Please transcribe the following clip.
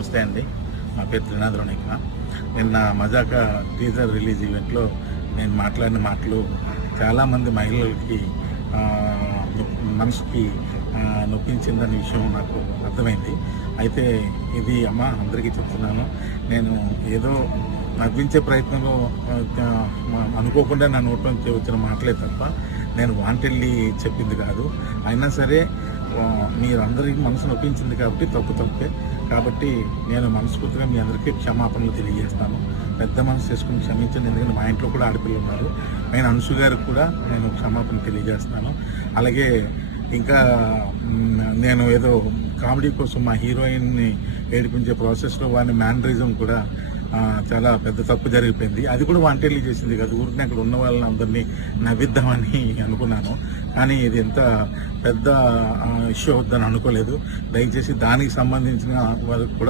నమస్తే అండి. నా పేరు త్రినాథరావు. నిన్న మజాక టీజర్ రిలీజ్ ఈవెంట్లో నేను మాట్లాడిన మాటలు చాలామంది మహిళలకి మనసుకి నొప్పించిందనే విషయం నాకు అర్థమైంది. అయితే ఇది అందరికీ చెప్తున్నాను. నేను ఏదో నవ్వించే ప్రయత్నంలో అనుకోకుండా నా నోట్లో నుంచి వచ్చిన మాటలే తప్ప నేను వాంటెళ్ళి చెప్పింది కాదు. అయినా సరే మీరందరికీ మనసు నొప్పించింది కాబట్టి తప్పే. కాబట్టి నేను మనస్ఫూర్తిగా మీ అందరికీ క్షమాపణలు తెలియజేస్తాను. పెద్ద మనసు చేసుకుని క్షమించండి. ఎందుకంటే మా ఇంట్లో కూడా ఆడపిల్లలు ఉన్నారు. నేను అంశు గారికి కూడా నేను క్షమాపణ తెలియజేస్తాను. అలాగే ఇంకా నేను ఏదో కామెడీ కోసం మా హీరోయిన్ని ఏడిపించే ప్రాసెస్లో వాని మ్యానరిజం కూడా చాలా పెద్ద తప్పు జరిగిపోయింది. అది కూడా వాంటెళ్ళి చేసింది కాదు. ఊరికి అక్కడ ఉన్న వాళ్ళని అందరినీ నవ్విద్దామని అనుకున్నాను. కానీ ఇది ఎంత పెద్ద ఇష్యూ అవుద్దని అనుకోలేదు. దయచేసి దానికి సంబంధించిన వాళ్ళకి కూడా